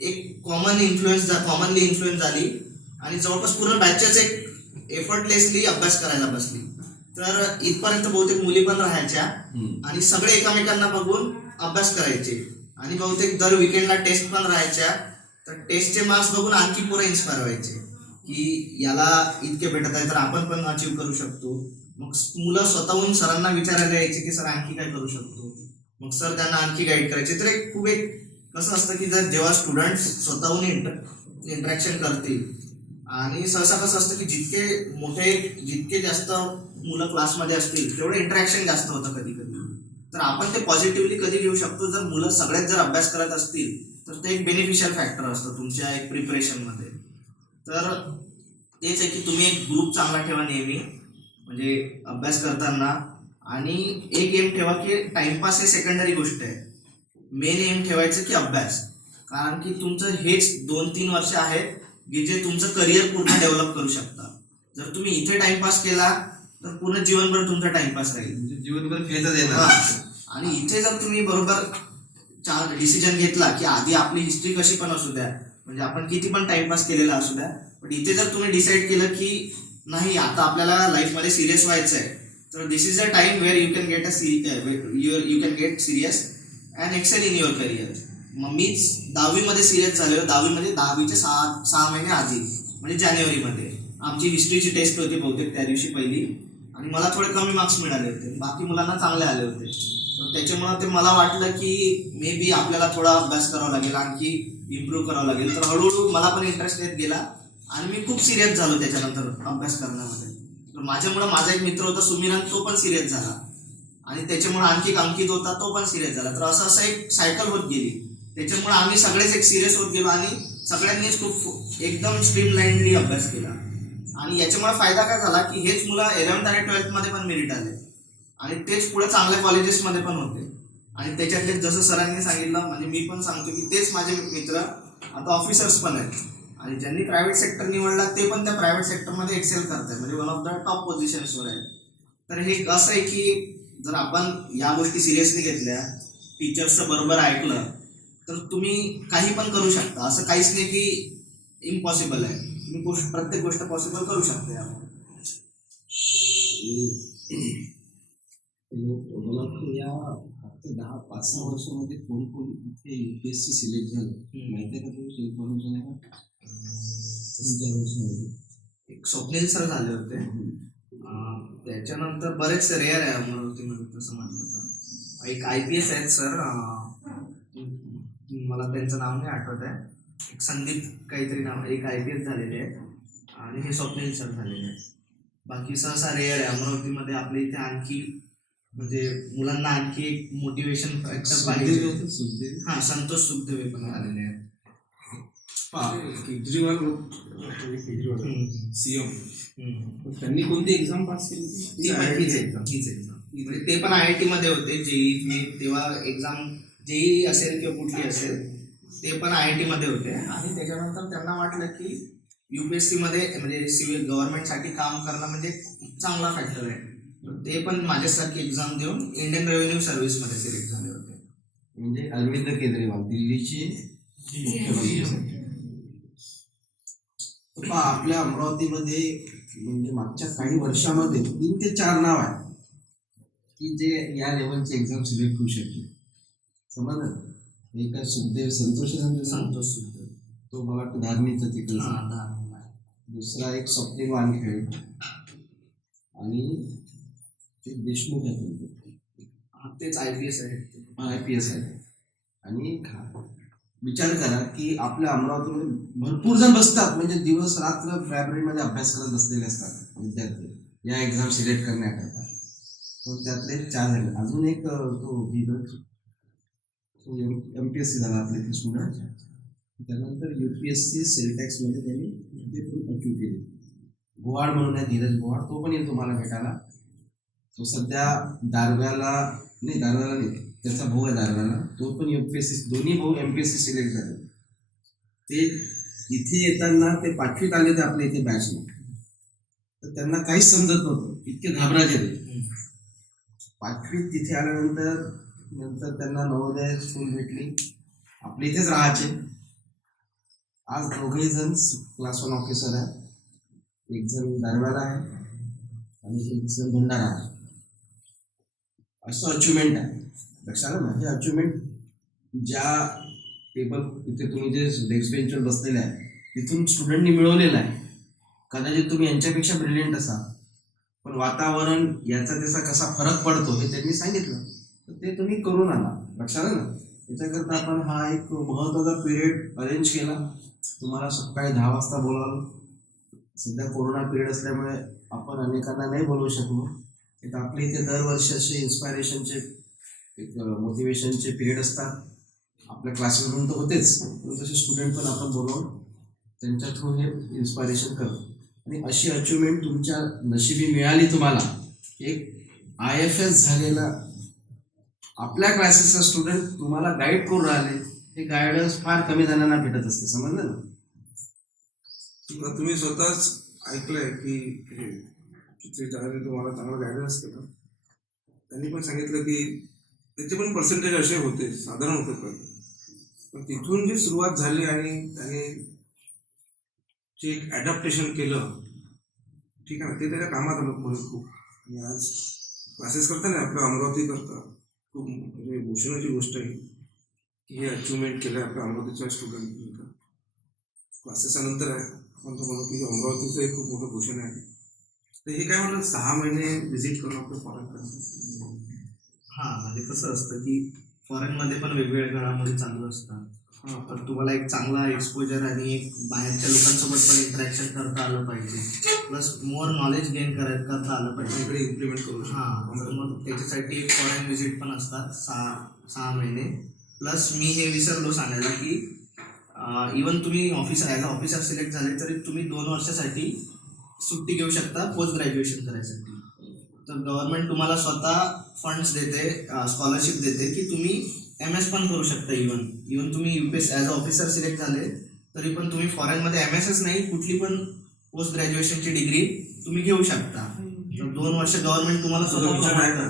एक कॉमनली इन्फ्लुएन्स झाली आणि जवळपास पूर्ण बॅचच एक एफर्टलेसली अभ्यास करायला बसली. तर इथपर्यंत बहुतेक मुली पण राहायच्या आणि सगळे एकमेकांना बघून अभ्यास करायचे. आणि बहुतेक दर विकेंडला टेस्ट पण राहायच्या. तर टेस्टचे मार्क्स बघून आणखी पोरं इन्स्पायर व्हायचे की याला इतके भेटत आहे तर आपण पण अचीव्ह करू शकतो. मग मुलं स्वतःहून सरांना विचारायला यायचे की सर आणखी काय करू शकतो. मग सर त्यांना आणखी गाईड करायचे. तर एक खूप एक कसं असतं की जर जेव्हा स्टुडंट स्वतःहून इंटरॅक्शन करतील, आणि सहसा कसं असतं की जितके जास्त मुलं क्लासमध्ये असतील तेवढं इंटरॅक्शन जास्त होतं कधी कधी. तर आपण ते पॉझिटिव्हली कधी घेऊ शकतो, जर मुलं सगळ्यात जर अभ्यास करत असतील तर ते एक बेनिफिशियल फॅक्टर असतं तुमच्या एक प्रिपरेशनमध्ये. तर तेच आहे की तुम्ही एक ग्रुप चांगला ठेवा नेहमी, म्हणजे अभ्यास करताना. आणि एक एम ठेवा की टाइमपास हे सेकंडरी गोष्ट आहे, मेन एम ठेवायचं की अभ्यास. कारण की तुमचं हेच 2-3 वर्ष आहेत की जे तुमचं करिअर पूर्ण डेव्हलप करू शकता. जर तुम्ही इथे टाइमपास केला तर पूर्ण जीवनभर तुमचा टाइमपास राहील, म्हणजे जीवनभर खेळतच येणार. आणि इथे जर तुम्ही बरोबर डिसिजन घेतला की आधी आपली हिस्ट्री कशी पण असू द्या, म्हणजे आपण किती पण टाइमपास केलेला असू द्या, पण इथे जर तुम्ही डिसाईड केलं की नाही आता आपल्याला लाईफमध्ये सिरियस व्हायचं आहे, तर this is a time where you can get serious and excel in your career. मग मीच 10वीमध्ये सिरियस झालेलो. 10वीमध्ये 10वीचे 6 महिने आधी, म्हणजे जानेवारीमध्ये आमची हिस्ट्रीची टेस्ट होती बहुतेक त्या दिवशी पहिली, आणि मला थोडे कमी मार्क्स मिळाले होते, बाकी मुलांना चांगले आले होते. तर त्याच्यामुळं ते मला वाटलं की मे बी आपल्याला थोडा अभ्यास करावा लागेल, आणखी इम्प्रूव्ह करावं लागेल. तर हळूहळू मला पण इंटरेस्ट येत गेला आणि मी खूप सिरियस झालो त्याच्यानंतर अभ्यास करण्यामध्ये. तर माझ्यामुळं माझा एक मित्र होता सुमिरन, तो पण सिरियस झाला, आणि त्याच्यामुळे आणखी अंकित होता, तो पण सिरियस झाला. तर असं एक सायकल होत गेली. त्याच्यामुळे आम्ही सगळेच एक सिरियस होत गेलो आणि सगळ्यांनीच खूप एकदम स्ट्रीमलाइनली अभ्यास केला. आणि याच्यामुळे फायदा काय झाला की हेच मुलं 11th आणि 12th मध्ये पण मेरिट आले, आणि तेच पुढे चांगल्या कॉलेजेसमध्ये पण होते. आणि त्याच्यातले जसं सरांनी सांगितलं, म्हणजे मी पण सांगतो की तेच माझे मित्र आता ऑफिसर्स पण आहेत, आणि ज्यांनी प्रायव्हेट सेक्टर निवडला ते पण त्या प्रायव्हेट सेक्टरमध्ये एक्सेल करतात, म्हणजे वन ऑफ द टॉप पोझिशन्सवर आहेत. तर हे असं आहे की जर आपण या गोष्टी सिरियसली घेतल्या टीचर्सचं बरोबर ऐकलं तर तुम्ही काही पण करू शकता. असं काहीच नाही की इम्पॉसिबल आहे. तुम्ही प्रत्येक गोष्ट पॉसिबल करू शकता यामध्ये. मला वाटतं या फक्त 10-5-6 वर्षामध्ये कोण कोण इथे UPSC सिलेक्ट झालं माहिती आहे का? तुम्ही इन्फॉर्मेशन आहे का? 3-4 वर्षामध्ये एक स्वप्नील सर झाले होते. त्याच्यानंतर बरेच रेअर आहे अमरावतीमध्ये तसं म्हटलं तर. एक IPS आहेत सर, मला त्यांचं नाव नाही आठवत आहे. एक संदीप काहीतरी नाव, एक IPS झालेले आहे आणि हे स्वप्नील सर झालेले आहेत. बाकी सहसा रेअर आहे अमरावतीमध्ये. आपल्या इथे आणखी म्हणजे मुलांना आणखी एक मोटिवेशन फॅक्टर पाहिजे. हां, संतोष सुखदेव पण झालेले आहेत. केजरीवाल CM त्यांनी कोणती एक्झाम पास केली हीच एक्झाम म्हणजे ते पण IIT मध्ये होते. जेई तेव्हा एक्झाम जेई असेल किंवा कुठली असेल ते पण IIT मध्ये होते. आणि त्याच्यानंतर त्यांना वाटलं की UPSC मध्ये म्हणजे सिव्हिल गव्हर्नमेंटसाठी काम करणं म्हणजे चांगला फॅक्टर आहे. ते पण माझ्यासारखी एक्झाम देऊन इंडियन रेव्हेन्यू सर्व्हिसमध्ये सिलेक्ट झाले होते. म्हणजे अरविंद केजरीवाल दिल्लीचे मुख्यमंत्री. आपल्या अमरावतीमध्ये म्हणजे मागच्या काही वर्षामध्ये 3 ते 4 नाव आहे की जे या लेवलचे एक्झाम सिलेक्ट होऊ शकले. समजलं? एक सुखदेव, संतोष सुखदेव, तो मला वाटतं धारणीचा तिकडचा. दुसरा एक स्वप्नील वानखेडे आणि ते देशमुख आहेत, तेच IPS आहेत. IPS आहे. आणि विचार करा की आपल्या अमरावतीमध्ये भरपूर जण बसतात म्हणजे दिवस रात्र लायब्ररीमध्ये अभ्यास करत बसलेले असतात विद्यार्थी या एक्झाम सिलेक्ट करण्याकरता. पण त्यातले 4 झाले. अजून एक तो MPSC झाला आपले ते स्टुडंट. त्यानंतर UPSC सेलटॅक्समध्ये त्यांनी ते पण अचीव केले. गोवाड म्हणून आहे, धीरज गोवाड, तो पण येईल तुम्हाला भेटायला. तो सध्या दारव्याला नाही, त्याचा भाऊ आहे दारव्याला, तो पण UPSC, दोन्ही भाऊ MPSC सिलेक्ट झाले. ते इथे येताना ते 5वीत आले होते आपल्या इथे बॅचला, तर त्यांना काहीच समजत नव्हतं, इतके घाबरायचे ते. 5वीत तिथे आल्यानंतर त्यांना नवोदय स्कूल भेटली, आपल्या इथेच राहायचे. आज दोघेही जण क्लास 1 ऑफिसर आहे. एक जण दारव्याला आहे आणि एक जण भंडारा आहे. असं अचिव्हमेंट आहे. लक्षात ना, हे अचिव्हमेंट ज्या टेबल तिथे तुम्ही जे डेस्क बेंचवर बसलेले आहे तिथून स्टुडंटनी मिळवलेलं आहे. कदाचित तुम्ही यांच्यापेक्षा ब्रिलियंट असाल, पण वातावरण याचा त्याचा कसा फरक पडतो हे त्यांनी सांगितलं, तर ते तुम्ही करून आणा. लक्षात ना, याच्याकरता आपण हा एक महत्त्वाचा पिरियड अरेंज केला. तुम्हाला सकाळी 10 वाजता बोलावलं. सध्या कोरोना पिरियड असल्यामुळे आपण अनेकांना नाही बोलवू शकलो. तर आपल्या इथे दरवर्षी असे इन्स्पायरेशनचे एक मोटिवेशनचे पिरियड असतात. आपल्या क्लासेसमधून तर होतेच, पण तसे स्टुडंट पण आपण बोलवून त्यांच्या थ्रू हे इन्स्पायरेशन करतो. आणि अशी अचिव्हमेंट तुमच्या नशिबी मिळाली तुम्हाला. एक IFS झालेला आपल्या क्लासेसचा स्टुडंट तुम्हाला गाईड करून राहिले, हे गायडन्स फार कमी जणांना भेटत असते. समजलं ना? तुम्ही स्वतःच ऐकलंय की तुम्हाला चांगला गायडन्स केला. त्यांनी पण सांगितलं की त्याचे पण पर्सेंटेज असे होते, साधारण होते पहिले, पण तिथून जी सुरुवात झाली आणि त्याने जे एक ॲडॅप्टेशन केलं, ठीक आहे ना, ते त्याच्या कामात आलं म्हणून खूप. आणि आज क्लासेस करता ना आपल्या अमरावती करता खूप म्हणजे भूषणाची गोष्ट आहे की हे अचिव्हमेंट केलं आहे आपल्या अमरावतीच्या स्टुडंट. क्लासेसच्या नंतर आहे आपण तो म्हणू की अमरावतीचं एक खूप मोठं भूषण आहे. तर हे काय म्हटलं 6 महिने व्हिजिट करून आपलं फॉरेन करतो. हां, म्हणजे कसं असतं की फॉरेनमध्ये पण वेगवेगळ्या घडामोडी चालू असतात. तर तुम्हाला एक चांगला एक्सपोजर आणि एक बाहेरच्या लोकांसोबत पण इंटरॅक्शन करता आलं पाहिजे, प्लस मोर नॉलेज गेन करता आलं पाहिजे, इकडे इम्प्लिमेंट करू. हां, तर मग त्याच्यासाठी एक फॉरेन व्हिजिट पण असतात 6 महिने. प्लस मी हे विसरलो सांगायला की इवन तुम्ही ऑफिसर सिलेक्ट झाले तरी तुम्ही 2 वर्षासाठी सुट्टी घेऊ शकता पोस्ट ग्रॅज्युएशन करायसाठी. तर गव्हर्नमेंट तुम्हाला स्वतः फंड्स देते, स्कॉलरशिप देते की तुम्ही MS पण करू शकता. इवन तुम्ही UPSC as a officer select झाले तरी पण तुम्ही फॉरेनमध्ये MSच नाही, कुठली पण पोस्ट ग्रॅज्युएशनची डिग्री तुम्ही घेऊ शकता. तर 2 वर्ष गव्हर्नमेंट तुम्हाला स्वतः विचार आहे का?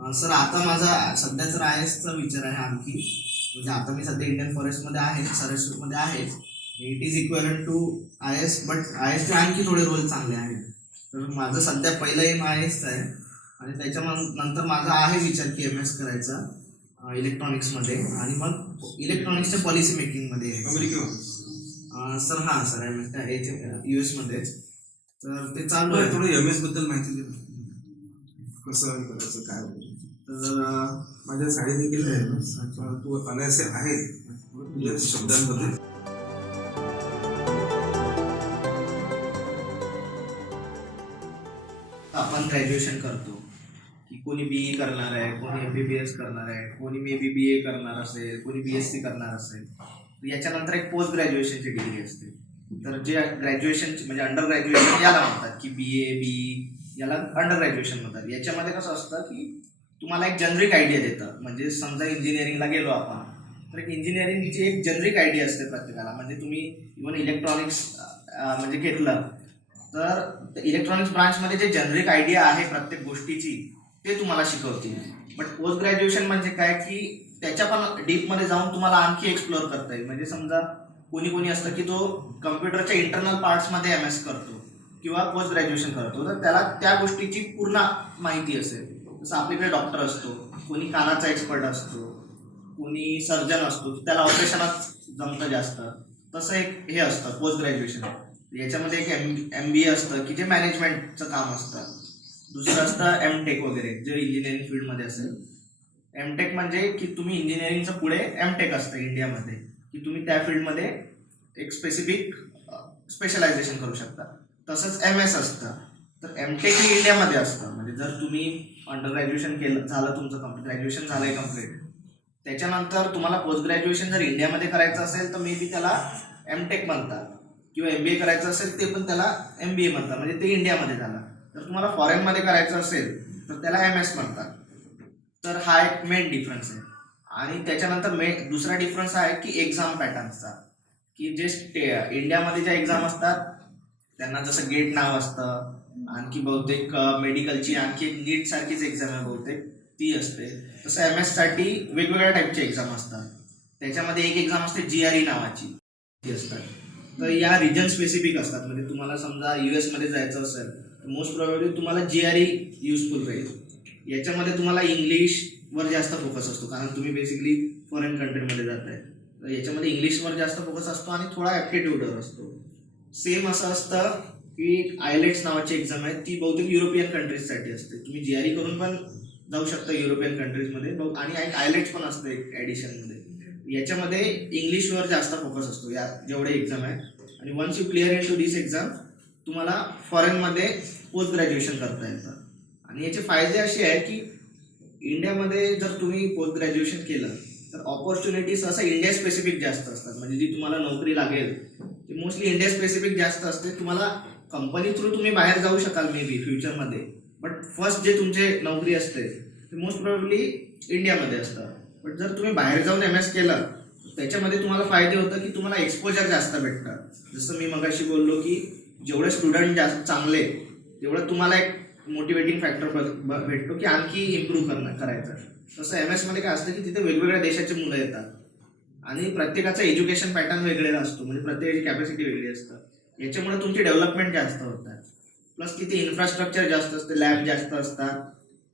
सर आता माझा सध्या तर आय एसचा विचार आहे आणखी, म्हणजे आता मी सध्या इंडियन फॉरेस्टमध्ये आहे, सरस्वतीमध्ये आहे. It is equal to I S, but I एसचे आणखी थोडे रोल चांगले आहेत. तर माझं सध्या पहिलं एम आय एसचं आहे आणि त्याच्यानंतर माझा आहे विचार की एम एस करायचा इलेक्ट्रॉनिक्समध्ये आणि मग इलेक्ट्रॉनिक्सच्या पॉलिसी मेकिंगमध्ये आहे. अमेरिकेमध्ये सर हां सर एम एस याचे US मध्येच. तर ते चालू आहे. थोडं MS बद्दल माहिती दे. कसं करायचं काय वगैरे. तर माझ्या साडी देखील आहे ना, तू अनायसे आहे तुझ्या शब्दांमध्ये. आपण ग्रॅज्युएशन करतो की कोणी BE करणार आहे, कोणी MBBS करणार आहे, कोणी मे बी BA करणार असेल, कोणी BSc करणार असेल. याच्यानंतर एक पोस्ट ग्रॅज्युएशनची डिग्री असते. तर जे ग्रॅज्युएशन म्हणजे अंडर ग्रॅज्युएशन याला म्हणतात की BA BE याला अंडर ग्रॅज्युएशन म्हणतात. याच्यामध्ये कसं असतं की तुम्हाला एक जनरिक आयडिया देतं. म्हणजे समजा इंजिनिअरिंगला गेलो आपण तर एक इंजिनिअरिंगची एक जनरिक आयडिया असते प्रत्येकाला. म्हणजे तुम्ही इव्हन इलेक्ट्रॉनिक्स म्हणजे घेतलं तर इलेक्ट्रॉनिक्स ब्रांचमध्ये जे जनरिक आयडिया आहे प्रत्येक गोष्टीची ते तुम्हाला शिकवतील. बट पोस्ट ग्रॅज्युएशन म्हणजे काय की त्याच्या पण डीपमध्ये जाऊन तुम्हाला आणखी एक्सप्लोअर करता येईल. म्हणजे समजा कोणी असतं की तो कम्प्युटरच्या इंटरनल पार्ट्समध्ये MS करतो किंवा पोस्ट ग्रॅज्युएशन करतो, तर त्याला त्या गोष्टीची पूर्ण माहिती असेल. जसं आपल्याकडे डॉक्टर असतो, कोणी कानाचा एक्सपर्ट असतो, कोणी सर्जन असतो, त्याला ऑपरेशनात जमतं जास्त. तसं एक हे असतं पोस्ट ग्रॅज्युएशन. याच्यामध्ये एक MBA असतं की जे मॅनेजमेंटचं काम असतं. दुसरं असतं MTech वगैरे जे इंजिनिअरिंग फील्डमध्ये असेल. MTech म्हणजे की तुम्ही इंजिनिअरिंगचं पुढे MTech असतं इंडियामध्ये की तुम्ही त्या फील्डमध्ये एक स्पेसिफिक स्पेशलायझेशन करू शकता. तसंच MS असतं. तर MTech हे इंडियामध्ये असतं. म्हणजे जर तुम्ही अंडर ग्रॅज्युएशन केलं झालं तुमचं ग्रॅज्युएशन झालं आहे कम्प्लीट, त्याच्यानंतर तुम्हाला पोस्ट ग्रॅज्युएशन जर इंडियामध्ये करायचं असेल तर मे बी त्याला MTech म्हणतात किंवा MBA करायचं असेल ते पण त्याला MBA म्हणतात. म्हणजे ते इंडियामध्ये झालं. तर तुम्हाला फॉरेनमध्ये करायचं असेल तर त्याला MS म्हणतात. तर हा एक मेन डिफरन्स आहे. आणि त्याच्यानंतर दुसरा डिफरन्स आहे की एक्झाम पॅटर्नचा, की जे इंडियामध्ये ज्या एक्झाम असतात त्यांना जसं गेट नाव असतं, आणखी बहुतेक मेडिकलची आणखी एक नीट सारखीच एक्झाम आहे बहुतेक ती असते. तसं MS साठी वेगवेगळ्या टाईपचे एक्झाम असतात. त्याच्यामध्ये एक एक्झाम असते GRE नावाची, ती असतात. तर या रिजन स्पेसिफिक असतात. म्हणजे तुम्हाला समजा US मध्ये जायचं असेल तर मोस्ट प्रोबेबली तुम्हाला GRE युजफुल राहील. याच्यामध्ये तुम्हाला इंग्लिशवर जास्त फोकस असतो कारण तुम्ही बेसिकली फॉरेन कंट्रीमध्ये जात आहे. तर याच्यामध्ये इंग्लिशवर जास्त फोकस असतो आणि थोडा ॲप्टिट्यूडवर असतो. सेम असं असतं की IELTS नावाची एक्झाम आहे, ती बहुतेक युरोपियन कंट्रीजसाठी असते. तुम्ही GRE करून पण जाऊ शकता युरोपियन कंट्रीजमध्ये. आणि एक IELTS पण असतं एक ॲडिशनमध्ये. याच्यामध्ये इंग्लिशवर जास्त फोकस असतो या जेवढे एक्झाम आहे. आणि once you clear in to this exam तुम्हाला फॉरेनमध्ये पोस्ट ग्रॅज्युएशन करता येतं. आणि याचे फायदे असे आहेत की इंडियामध्ये जर तुम्ही पोस्ट ग्रॅज्युएशन केलं तर ऑपॉर्च्युनिटीज असं इंडिया स्पेसिफिक जास्त असतात. म्हणजे जी तुम्हाला नोकरी लागेल ती मोस्टली इंडिया स्पेसिफिक जास्त असते. तुम्हाला कंपनी थ्रू तुम्ही बाहेर जाऊ शकाल मे बी फ्युचरमध्ये, बट फर्स्ट जे तुमचे नोकरी असते ते मोस्ट प्रोबेबली इंडियामध्ये असतं. बट जर तुम्ही बाहेर जाऊन MS केलं त्याच्यामध्ये तुम्हाला फायदे होतं की तुम्हाला एक्सपोजर जास्त भेटतं. जसं मी मगाशी बोललो की जेवढे स्टुडंट जास्त चांगले तेवढं तुम्हाला एक मोटिवेटिंग फॅक्टर भेटतो की आणखी इम्प्रूव्ह करायचं. तसं MS मध्ये काय असतं की तिथे वेगवेगळ्या देशाची मुलं येतात आणि प्रत्येकाचा एज्युकेशन पॅटर्न वेगळेला असतो. म्हणजे प्रत्येकाची कॅपॅसिटी वेगळी असतं. याच्यामुळे तुमची डेव्हलपमेंट जास्त होतात. प्लस तिथे इन्फ्रास्ट्रक्चर जास्त असते, लॅब जास्त असतात.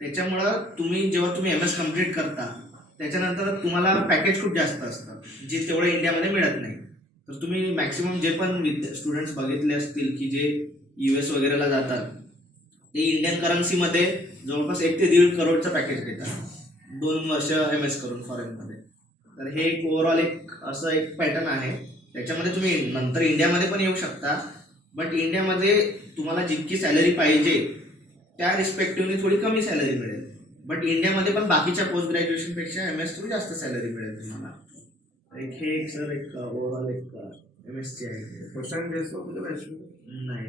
त्याच्यामुळं जेव्हा तुम्ही MS कम्प्लीट करता त्याच्यानंतर तुम्हाला पॅकेज खूप जास्त असतं जे तेवढं इंडियामध्ये मिळत नाही. तर तुम्ही मॅक्सिमम जे पण स्टुडंट्स बघितले असतील की जे US वगैरेला जातात ते इंडियन करन्सीमध्ये जवळपास 1 ते 1.5 करोडचं पॅकेज घेतात 2 वर्ष MS करून फॉरेनमध्ये. तर हे एक ओव्हरऑल एक असं एक पॅटर्न आहे. त्याच्यामध्ये तुम्ही नंतर इंडियामध्ये पण येऊ शकता, बट इंडियामध्ये तुम्हाला जितकी सॅलरी पाहिजे त्या रिस्पेक्टिव्हली थोडी कमी सॅलरी मिळेल. बट इंडियामध्ये पण बाकीच्या पोस्ट ग्रॅज्युएशनपेक्षा MS थ्रू जास्त सॅलरी मिळेल तुम्हाला. हे सर एक ओव्हरऑल एक MSची आहे. पर्सेंटेज नाही.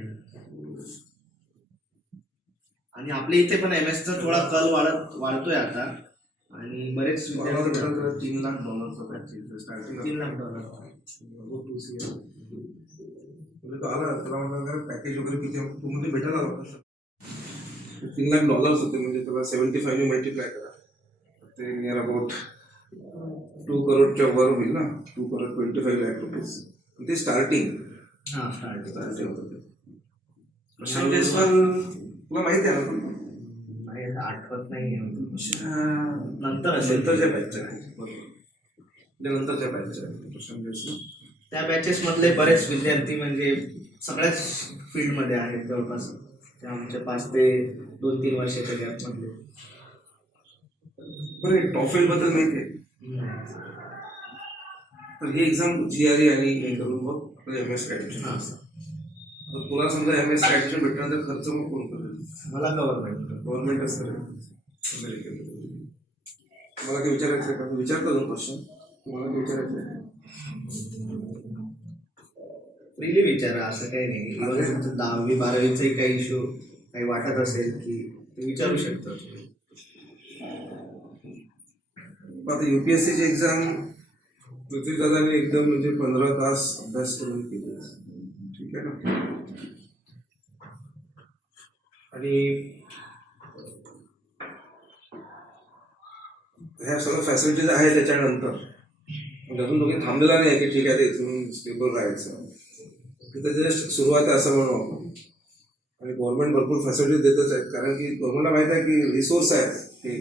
आणि आपल्या इथे पण MS चा थोडा कल वाढतोय आता आणि बरेच विद्यार्थी $3 लाख पॅकेज स्टार्टिंग. $3 लाख तुला म्हणलं पॅकेज वगैरे किती तू मध्ये भेटायला होता $3 लाख होते. म्हणजे त्याला 75 ने मल्टिप्लाय करा ते नियर अबाउट 2 करोडच्या वर होईल ना, 2 करोड 25 लाख रुपीज. ते स्टार्टिंग हां स्टार्टिंग होतं ते. प्रशांत जयस्वाल तुला माहिती आहे ना? नाही आता आठवत नाही नंतर असेल. नंतरच्या बॅचच्या आहे, बरोबर. म्हणजे नंतरच्या बॅचच्या आहे प्रशांत जयस्वाल. त्या बॅचेस मधले बरेच विद्यार्थी म्हणजे सगळ्याच फील्डमध्ये आहेत जवळपास, ते आमच्या 5 ते 2-3 वर्षाच्या गॅप मधले. बरं, टॉफेल बद्दल माहिती आहे? तर ही एक्झाम GRE आणि हे करून मग MS ॲडमिशन. तर तुला समजा MS ॲडमिशन भेटल्यानंतर खर्च मग कोण करेल? मला गव्हर्नमेंट असं अमेरिकेत. मला काय विचारायचं आहे का? मी विचारतो 2 क्वेश्चन. तुम्हाला काय विचारायचं आहे? फ्रीली विचारा, असं काही नाही. इव्हन तुमचं 10वी-12वीचाही काही इश्यू काही वाटत असेल की ते विचारू शकता तुम्ही. आता UPSCची एक्झाम पृथ्वीदादाने एकदम म्हणजे 15 तास अभ्यास करून केली, ठीक आहे ना. आणि ह्या सगळ्या फॅसिलिटीज आहेत त्याच्यानंतर अजून दोघे थांबलेला नाही आहे की ठीक आहे ते इथून स्टेबल राहायचं. तिथं जस्ट सुरुवात आहे असं म्हणू आपण. आणि गव्हर्नमेंट भरपूर फॅसिलिटीज देतच आहेत, कारण की गव्हर्नमेंटला माहीत आहे की रिसोर्स आहे ते,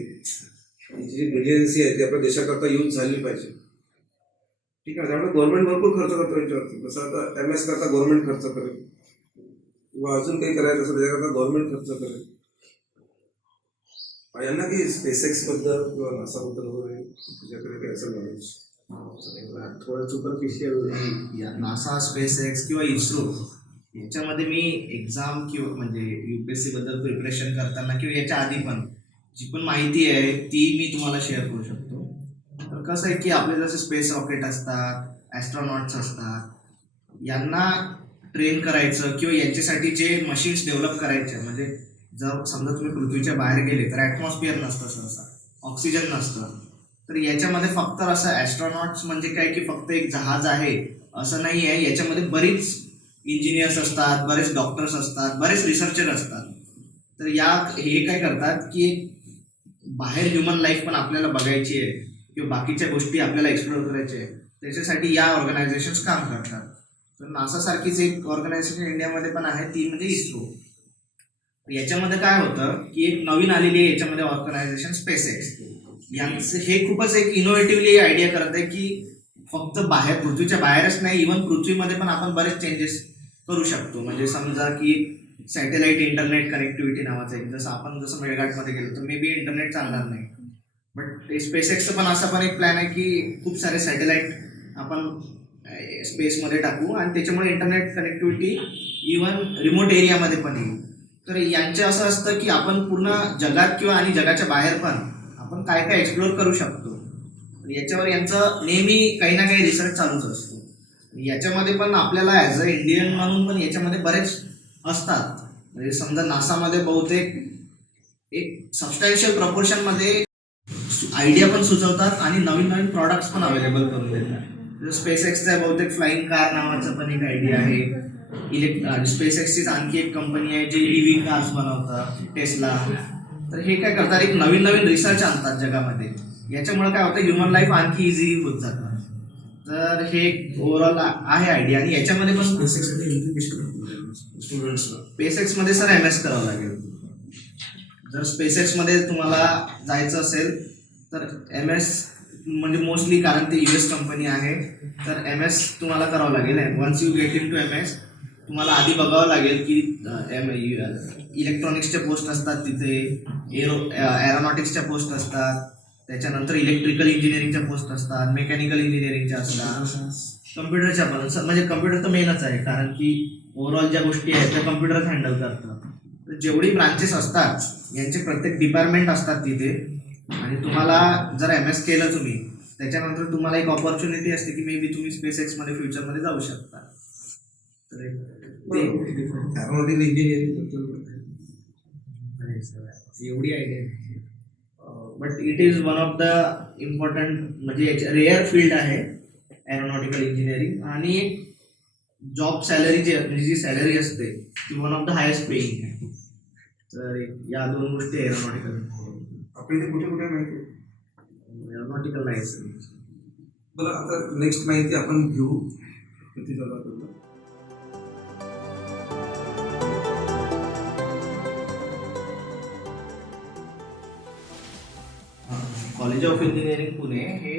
जी ब्रिलियन्सी आहे ती आपल्या देशाकरता यूज झाली पाहिजे, ठीक आहे. त्यामुळे गव्हर्नमेंट भरपूर खर्च करतो याच्यावरती. जसं आता MS करता गव्हर्नमेंट खर्च करेल, किंवा अजून काही करायचं असेल त्याच्याकरता गव्हर्नमेंट खर्च करेल. यांना काही SpaceX बद्दल किंवा NASA बद्दल वगैरे तुझ्याकडे काही असेल नॉलेज? थोडं सुपरफिशियल नासा, SpaceX किंवा इस्रो याच्यामध्ये मी एक्झाम किंवा म्हणजे UPSC बद्दल प्रिपरेशन करताना किंवा याच्या आधी पण जी पण माहिती आहे ती मी तुम्हाला शेअर करू शकतो. तर कसं आहे की आपले जसे स्पेस रॉकेट असतात, ॲस्ट्रॉनॉट्स असतात, यांना ट्रेन करायचं किंवा यांच्यासाठी जे मशीन्स डेव्हलप करायचे, म्हणजे जर समजा तुम्ही पृथ्वीच्या बाहेर गेले तर ॲटमॉस्फिअर नसतं, सहसा ऑक्सिजन नसतं. तर याच्यामध्ये फक्त असं ॲस्ट्रॉनॉट्स म्हणजे काय की फक्त एक जहाज आहे असं नाही आहे. याच्यामध्ये बरीच इंजिनियर्स असतात, बरेच डॉक्टर्स असतात, बरेच रिसर्चर असतात. तर हे काय करतात की बाहेर ह्युमन लाईफ पण आपल्याला बघायची आहे किंवा बाकीच्या गोष्टी आपल्याला एक्सप्लोर करायच्या आहे, त्याच्यासाठी या ऑर्गनायझेशन्स काम करतात. तर नासा सारखीच एक ऑर्गनायझेशन इंडियामध्ये पण आहे, ती म्हणजे इस्रो. याच्यामध्ये काय होतं की एक नवीन आलेली आहे याच्यामध्ये ऑर्गनायझेशन SpaceX. यांचं हे खूपच एक इनोव्हेटिव्हली आयडिया करत आहे की फक्त बाहेर पृथ्वीच्या बाहेरच नाही, इव्हन पृथ्वीमध्ये पण आपण बरेच चेंजेस करू शकतो. म्हणजे समजा की सॅटेलाइट इंटरनेट कनेक्टिव्हिटी नावाचं आहे, जसं आपण मेळघाटमध्ये गेलो तर मे बी इंटरनेट चालणार नाही, बट SpaceXचं पण असा पण एक प्लॅन आहे की खूप सारे सॅटेलाइट आपण स्पेसमध्ये टाकू आणि त्याच्यामुळे इंटरनेट कनेक्टिव्हिटी इव्हन रिमोट एरियामध्ये पण येईल. तर यांचे असं असतं की आपण पूर्ण जगात किंवा आणि जगाच्या बाहेर पण आपण काय काय एक्सप्लोर करू शकतो. याच्यावर यांचं नेहमी काही ना काही रिसर्च चालूच असतो. याच्यामध्ये पण आपल्याला ॲज अ इंडियन म्हणून पण याच्यामध्ये बरेच असतात. म्हणजे समजा नासामध्ये बहुतेक एक सबस्टॅन्शियल प्रपोर्शनमध्ये आयडिया पण सुचवतात आणि नवीन नवीन प्रॉडक्ट्स पण अवेलेबल करून देतात. SpaceXचा बहुतेक फ्लाईंग कार नावाचं पण एक आयडिया आहे. SpaceXचीच आणखी एक कंपनी आहे जे EV कार्स बनवतात, टेस्ला. तर हे काय करतात, एक नवीन नवीन रिसर्च आणतात जगामध्ये. याच्यामुळे काय होतं, ह्युमन लाईफ आणखी इझी होत जातं. तर हे ओव्हरऑल आहे आयडिया. आणि याच्यामध्ये पण SpaceXमध्ये सर MS करावं लागेल. जर SpaceXमध्ये तुम्हाला जायचं असेल तर MS म्हणजे मोस्टली, कारण ते US कंपनी आहे, तर MS तुम्हाला करावं लागेल. Once you get in to MS तुम्हाला आधी बघावं लागेल की इलेक्ट्रॉनिक्सच्या पोस्ट असतात तिथे, एरोनॉटिक्सच्या पोस्ट असतात, त्याच्यानंतर इलेक्ट्रिकल इंजिनिअरिंगच्या पोस्ट असतात, मेकॅनिकल इंजिनिअरिंगच्या असतात, कम्प्युटरच्या पण. म्हणजे कम्प्युटर तर मेनच आहे, कारण की ओव्हरऑल ज्या गोष्टी आहेत त्या कम्प्युटरच हँडल करतात. तर जेवढी ब्रांचेस असतात यांचे प्रत्येक डिपार्टमेंट असतात तिथे. आणि तुम्हाला जर MS केलं तुम्ही, त्याच्यानंतर तुम्हाला एक ऑपॉर्च्युनिटी असते की मे बी तुम्ही SpaceXमध्ये फ्युचरमध्ये जाऊ शकता. तर एरोनॉटिकल इंजिनिअरिंग एवढी idea. But it is one of the important, म्हणजे रेअर फील्ड आहे एरोनॉटिकल इंजिनिअरिंग. आणि जॉब सॅलरी म्हणजे जी सॅलरी असते ती one of the highest paying आहे. तर या 2 गोष्टी एरोनॉटिकल. आपल्या इथे कुठे कुठे माहिती आहे? एरोनॉटिकल नाही सर. बरं, आता नेक्स्ट माहिती आपण घेऊ प्रतिजाकडून. कॉलेज ऑफ इंजिनिअरिंग पुणे हे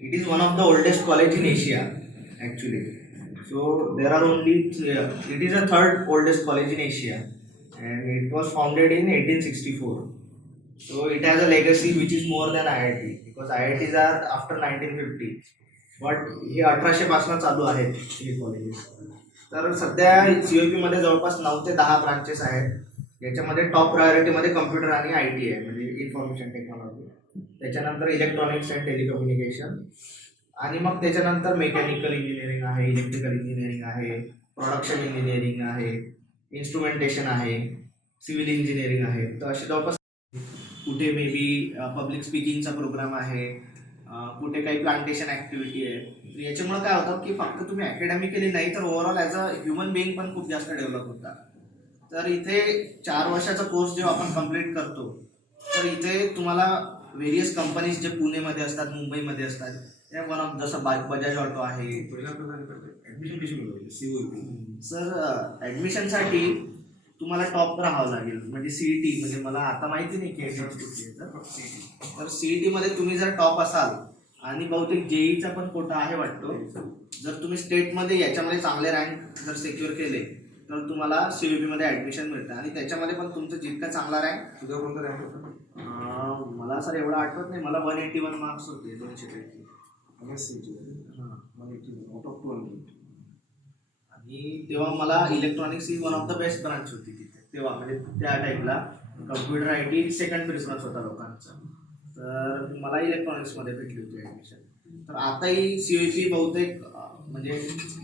it is one of the oldest college in Asia actually. So there are only it is a third oldest college in Asia and it was founded in 1864. So it has a legacy which is more than IIT because IITs are after 1950. But हे 1800 पासून चालू आहेत हे कॉलेजेस. तर सध्या COEP मध्ये जवळपास 9 ते 10 ब्रांचेस आहेत. याच्यामध्ये टॉप प्रायोरिटीमध्ये कम्प्युटर आणि IT आहे, म्हणजे इन्फॉर्मेशन टेक्नॉलॉजी. त्याच्यानंतर इलेक्ट्रॉनिक्स अँड टेलिकम्युनिकेशन, आणि मग त्याच्यानंतर मेकॅनिकल इंजिनिअरिंग आहे, इलेक्ट्रिकल इंजिनिअरिंग आहे, प्रोडक्शन इंजिनिअरिंग आहे, इन्स्ट्रुमेंटेशन आहे, सिव्हिल इंजिनिअरिंग आहे. तर असे जवळपास कुठे मे बी पब्लिक स्पीकिंगचा प्रोग्राम आहे, कुठे काही प्लांटेशन ॲक्टिव्हिटी आहे. तर याच्यामुळे काय होतं की फक्त तुम्ही अकॅडमिकली नाही तर overall as a human being पण खूप जास्त डेव्हलप होता. तर इथे 4 वर्षाचा कोर्स जेव्हा आपण कम्प्लीट करतो तर इथे तुम्हाला व्हेरियस कंपनीज जे पुणेमध्ये असतात, मुंबईमध्ये असतात, त्या वन ऑफ जसं बजाज ऑटो आहे. पहिला ऍडमिशन कशी मिळवायची COEP? सर ॲडमिशनसाठी तुम्हाला टॉप राहावं लागेल, म्हणजे CET, म्हणजे मला आता माहिती नाही की तर CET मध्ये तुम्ही जर टॉप असाल, आणि बहुतेक JEEचा पण कोटा आहे वाटतो, जर तुम्ही स्टेटमध्ये याच्यामध्ये चांगले रँक जर सिक्युअर केले तर तुम्हाला COEP मध्ये ॲडमिशन मिळतं. आणि त्याच्यामध्ये पण तुमचं जितका चांगला रँक, तुझा कोणता रँक होता? मला सर एवढं आठवत नाही, मला 181 मार्क्स होते 200 पैकी. हां, 181 आउट ऑफ 200. आणि तेव्हा मला electronics he one of the best branch होती तिथे तेव्हा, म्हणजे त्या टाईपला कम्प्युटर IT सेकंड प्रेफरन्स होता लोकांचा. तर मला इलेक्ट्रॉनिक्समध्ये भेटली होती ॲडमिशन. तर आताही COEP बहुतेक म्हणजे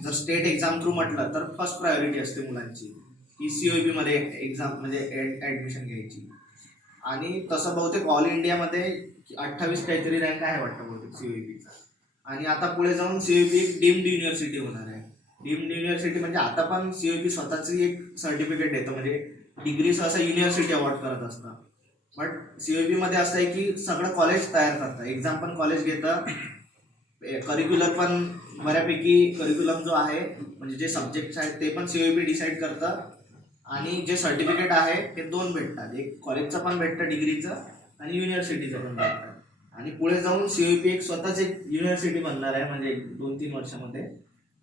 जर स्टेट एक्झाम थ्रू म्हटलं तर फर्स्ट प्रायोरिटी असते मुलांची की COEP मध्ये एक्झाम म्हणजे ॲडमिशन घ्यायची. आणि तसं बहुतेक ऑल इंडियामध्ये 28 काहीतरी रँक आहे वाटतं बहुतेक COEPचा. आणि आता पुढे जाऊन COEP एक डीम्ड युनिव्हर्सिटी होणार आहे. डीम्ड युनिव्हर्सिटी म्हणजे आता पण COEP स्वतःची एक सर्टिफिकेट देतं, म्हणजे डिग्री सहसा युनिव्हर्सिटी अवॉर्ड करत असतं. बट COEP मध्ये असं आहे की सगळं कॉलेज तयार करतं, एक्झाम पण कॉलेज घेतं, करिक्युलर पण बऱ्यापैकी करिक्युलम जो आहे म्हणजे जे सब्जेक्ट्स आहेत ते पण COEP डिसाईड करतं. आणि जे सर्टिफिकेट आहे ते 2 भेटतात, एक कॉलेजचं पण भेटतं डिग्रीचं आणि युनिव्हर्सिटीचं पण भेटतं. आणि पुढे जाऊन COEP एक स्वतःच एक युनिव्हर्सिटी बनणार आहे, म्हणजे 2-3 वर्षामध्ये.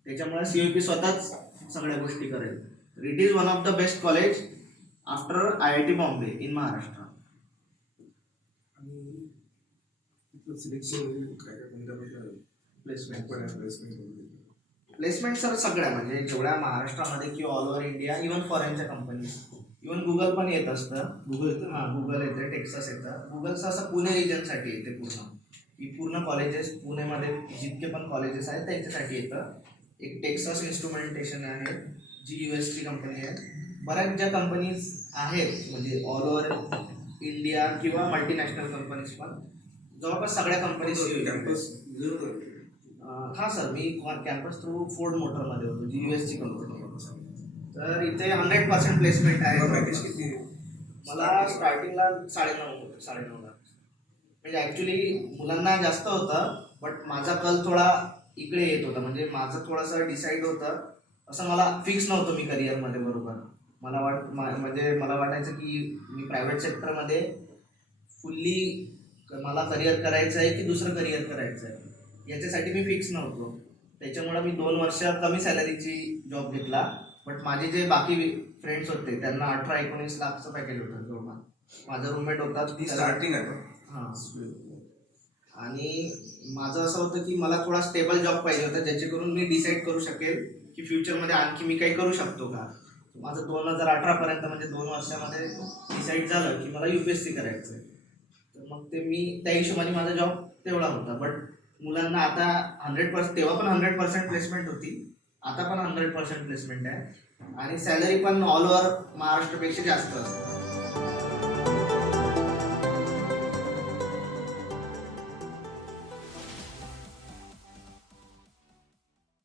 त्याच्यामुळे COEP स्वतःच सगळ्या गोष्टी करेल. It is one of the best college after IIT Bombay in Maharashtra. आणि सिलेक्शन काय कोणत्या प्लेसमेंट सर सगळ्या, म्हणजे जेवढ्या महाराष्ट्रामध्ये किंवा ऑल ओव्हर इंडिया, इव्हन फॉरेनच्या कंपनीज, इव्हन गुगल पण येत असतं. गुगल येतं? हां, गुगल येतं, टेक्सास येतं. गुगलचं असं पुणे रिजनसाठी येते पूर्ण, की पूर्ण कॉलेजेस पुणेमध्ये जितके पण कॉलेजेस आहेत त्यांच्यासाठी येतं. एक टेक्सास इन्स्ट्रुमेंटेशन आहे जी USची कंपनी आहे. बऱ्याच ज्या कंपनीज आहेत म्हणजे ऑल ओव्हर इंडिया किंवा मल्टीनॅशनल कंपनीज पण, जवळपास सगळ्या कंपनीज कॅम्पस. हां सर, मी कॅम्पस थ्रू फोर्ड मोटरमध्ये होतो, जी USची कंपनी आहे. तर इथे 100% प्लेसमेंट आहे. पॅकेज किती? मला स्टार्टिंगला 9.5 लाख. म्हणजे ॲक्च्युली मुलांना जास्त होतं, बट माझा कल थोडा इकडे येत होता, म्हणजे माझं थोडंसं डिसाईड होतं. असं मला फिक्स नव्हतं मी करिअरमध्ये बरोबर. म्हणजे मला वाटायचं की मी प्रायव्हेट सेक्टरमध्ये फुल्ली मला करिअर करायचं आहे की दुसरं करिअर करायचं आहे, याच्यासाठी मी फिक्स नव्हतो. त्याच्यामुळं मी 2 वर्ष कमी सॅलरीची जॉब घेतला. बट माझे जे बाकी फ्रेंड्स होते त्यांना 18-19 लाखचं पॅकेज होतं जवळपास. माझा रूममेट होता स्टार्टिंग आहे. हां. आणि माझं असं होतं की मला थोडा स्टेबल जॉब पाहिजे होता, ज्याच्याकरून मी डिसाईड करू शकेल की फ्युचरमध्ये आणखी मी काही करू शकतो का. माझं 2018 म्हणजे 2 वर्षामध्ये डिसाईड झालं की मला UPSC करायचं आहे. तर मग ते मी त्या हिशोबाने माझा जॉब तेवढा होता. बट मुलांना आता 100%, तेव्हा पण 100% प्लेसमेंट होती, आता पण 100% प्लेसमेंट आहे. आणि सॅलरी पण ऑल ओव्हर महाराष्ट्रापेक्षा जास्त असते.